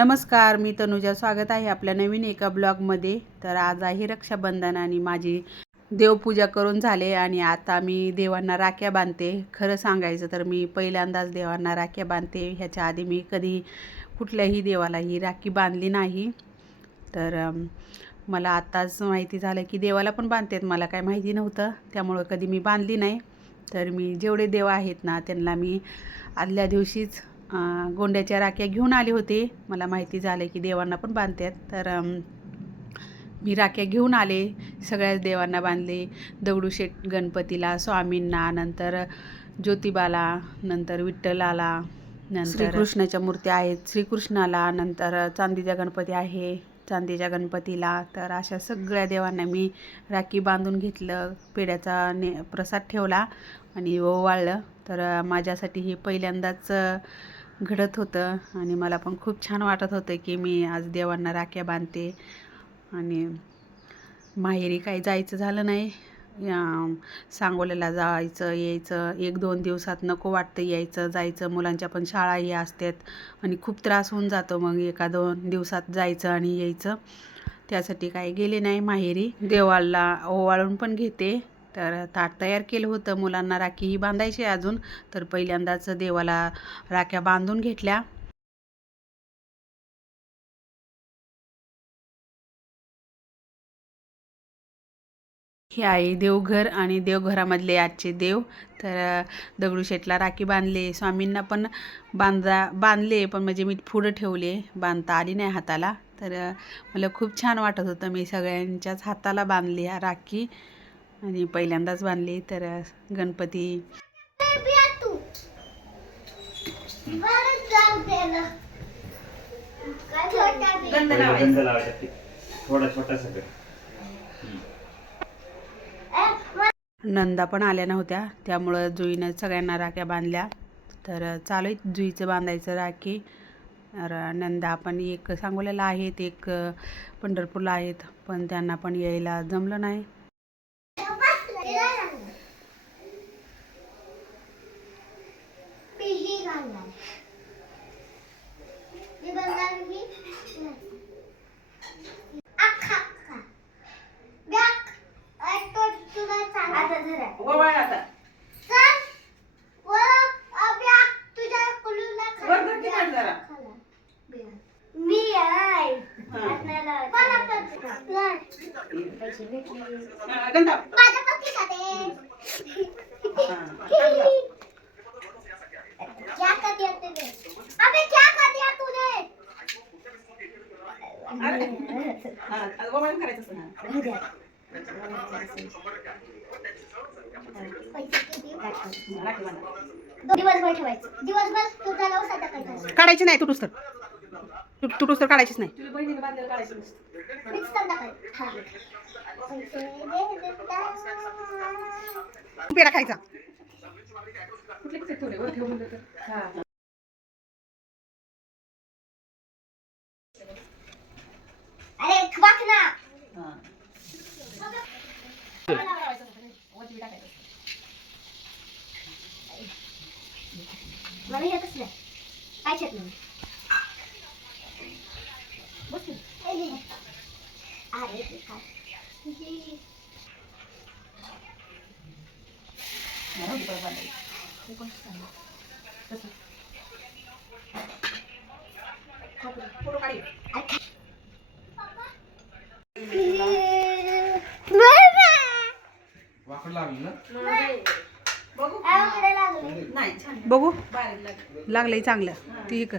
नमस्कार मी तनुजा. स्वागत आहे आपल्या नवीन एका ब्लॉगमध्ये. तर आज आहे रक्षाबंधन आणि माझी देवपूजा करून झाले आणि आता मी देवांना राख्या बांधते. खरं सांगायचं तर मी पहिल्यांदाच देवांना राख्या बांधते. ह्याच्या आधी मी कधी कुठल्याही देवाला ही राखी बांधली नाही. तर मला आत्ताच माहिती झालं की देवाला पण बांधतात. मला काय माहिती नव्हतं. त्यामुळं कधी मी बांधली नाही. तर मी जेवढे देव आहेत ना त्यांना मी आदल्या दिवशीच गोंड्याच्या राख्या घेऊन आले होते. मला माहिती झालं की देवांना पण बांधतात. तर मी राख्या घेऊन आले. सगळ्याच देवांना बांधले. दगडूशेठ गणपतीला स्वामींना नंतर ज्योतिबाला नंतर विठ्ठलाला नंतर श्रीकृष्णाच्या मूर्त्या आहेत. श्रीकृष्णाला नंतर चांदीचा गणपती आहे. चांदीच्या गणपतीला. तर अशा सगळ्या देवांना मी राखी बांधून घेतलं. पेड्याचा ने प्रसाद ठेवला आणि ओवाळलं. तर माझ्यासाठी हे पहिल्यांदाच घडत होतं. आणि मला पण खूप छान वाटत होतं की मी आज देवांना राख्या बांधते. आणि माहेरी काही जायचं झालं नाही. या सांगोल्याला जायचं यायचं. एक दोन दिवसात नको वाटतं यायचं जायचं. मुलांच्या पण शाळाही असतात. आणि खूप त्रास होऊन जातो मग एका दोन दिवसात जायचं आणि यायचं. त्यासाठी काही गेले नाही माहेरी. देवाला ओवाळून पण घेते. तर ताट तयार केलं होतं मुलांना राखीही बांधायची अजून. तर पहिल्यांदाच देवाला राख्या बांधून घेतल्या. हे आहे देवघर आणि देवघरामधले आजचे देव. तर दगडूशेठला राखी बांधले. स्वामींना पण बांधा बांधले पण म्हणजे मी पुढं ठेवले. बांधता आली नाही हाताला. तर मला खूप छान वाटत होतं मी सगळ्यांच्याच हाताला बांधली हा राखी. आणि पहिल्यांदाच बांधली तर गणपती. नंदा पण आल्या नव्हत्या त्यामुळं जुईनं सगळ्यांना राख्या बांधल्या. तर चालू आहे जुईचं बांधायचं राखी. तर नंदा पण एक सांगोल्याला आहेत एक पंढरपूरला आहेत पण त्यांना पण यायला जमलं नाही मी आहे माझ्या पतीसाठी क्या कर दिया तूने अबे क्या कर दिया तूने दिवसभर ठेवायचं दिवसभर तू झाल्यावर काढायची नाही. तुटूस तर तुटूस तर काढायचीच नाही मीच पेढा खायचा. मला हे कसलं? काय शेत नाही ते वाकड लागली ना बघू. लागलंय चांगलं. ती कर.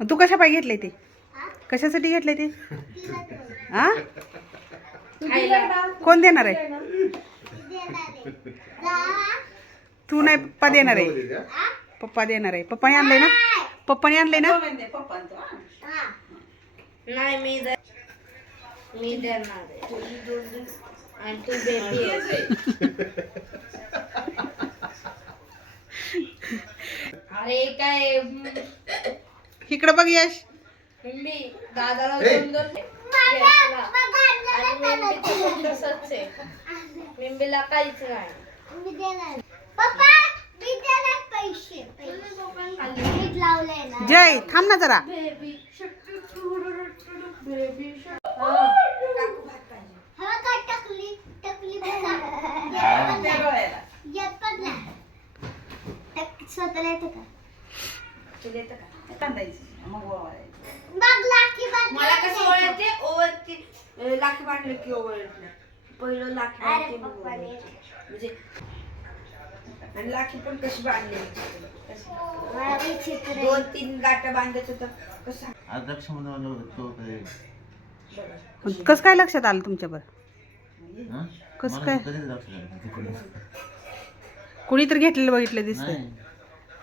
तू कशा पाय घेतले ते? कशासाठी घेतले ते? हा कोण देणार आहे? तू नाही पप्पा देणार आहे. पप्पा देणार आहे. पप्पाने आणलंय ना? पप्पाने आणलंय ना? नाही मी मी देणार अरे काय? इकडं बघ यश. मी दादाला दोन दोन घेतला. आणि मिंबीचं पण तसंच आहे. मिंबीला काहीच नाही. मी देणार पप्पा मी देणार पैसे. पैसे. मीठ लावलंय ना. जय थांब ना जरा. हवा का टाकली टाकली बघा. येत पण नाही. टाक- स्वतःला येते का? मग लाठी बांध मला कसं ओळखते ओवळते. लाखी बांधलं की ओवळते पहिलं लाखी अरे बांधते मग पप्पा रे. ओवाळते. म्हणजे आणि लाखी पण कशी बांधली? कशी? मला. दोन तीन गाठ बांधायचं तर कसं? आज रक्षाबंधन तो. काय कसं काय लक्षात आलं तुमच्यावर? हं? कसं मला काय? कधीच लक्षात आलं नाही तिकडे. कुणी तर घेतलेलं बघितलं दिसतंय. नाही.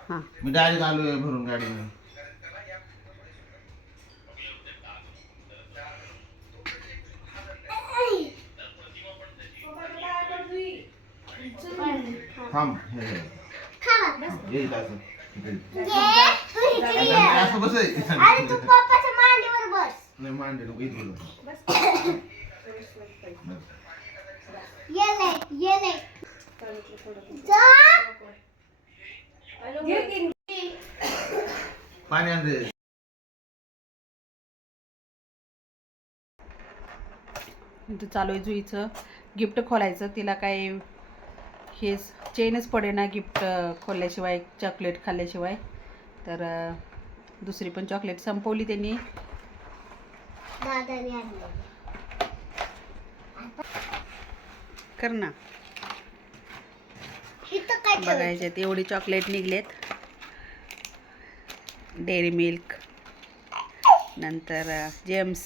हां मी डायरेक्ट आलोय भरून गाडीमध्ये थांब हे हे. खा मग, बस. ये इथं असं. इथं. ये, तू इथे ये. आता असं बस आहे. अरे तू पप्पाच्या मांडीवर बस नाही मांडे नको इथं बस. बस. येले येले जा पाणी आण रे इथं चालू आहे जुईचं. गिफ्ट खोलायचं. तिला काय हे चेनच पडे ना गिफ्ट खोलल्याशिवाय चॉकलेट खाल्ल्याशिवाय. तर दुसरी पण चॉकलेट संपवली त्यांनी. कर ना. बघायच्यात एवढी चॉकलेट निघलेत. डेअरी मिल्क नंतर जेम्स